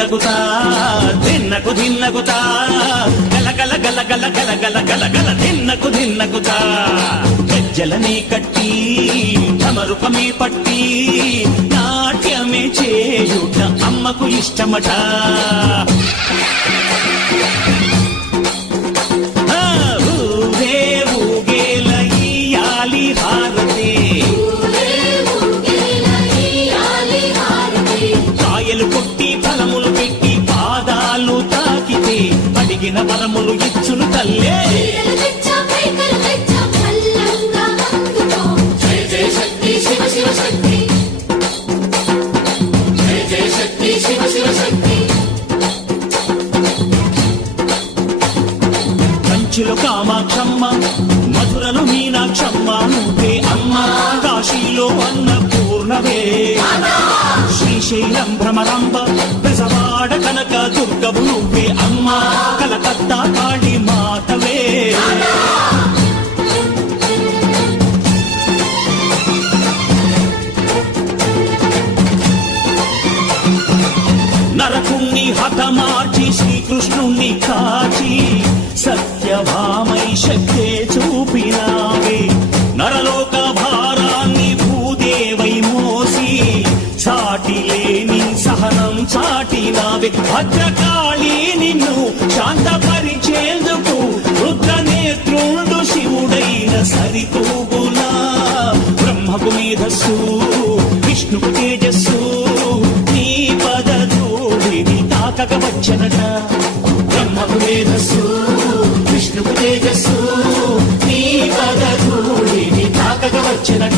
దిన్నకుతా దిన్నకు దిన్నకుతా గల గల గల గల గల గల గల గల దిన్నకుతా గజ్జలనే కట్టి తమరుపమే పట్టి నాట్యమే చేయుట అమ్మకు ఇష్టమట. ఊరే ఊగేల ఇయ్యాలి హారతి, కాయలు కొట్టి ఫలములు పెట్టి పాదాలు తాకితే అడిగిన వరములు ఇచ్చును తల్లే. కంచిలో కామాక్షమ్మ, మధురలో మీనాక్షమ్మ నువ్వే అమ్మ, కాశీలో అన్నపూర్ణవే, శ్రీశైలం భ్రమరాంబ, బెజవాడ కనక దుర్గవు నువ్వే అమ్మ, కలకత్తా కాళీ మాతవే. నరకుణ్ణి హతమార్చి శ్రీకృష్ణుణ్ణి కాచి సత్యభామై శక్తే చూపినావే, నరలోక భారాన్ని భూదేవై మోసి సాటి లేని సహనం చాటినావే. భద్రకాళి నిన్ను శాంతపరిచేందుకు రుద్రనేత్రుండు శివుడైన సరితూగునా, బ్రహ్మకు మేధస్సు విష్ణుకు తేజస్సు నీ పదధూళిని తాకక వచ్చనట. బ్రహ్మకు మేధస్సు విష్ణుకు తేజస్సు నీ పదధూళిని తాకక వచ్చనట.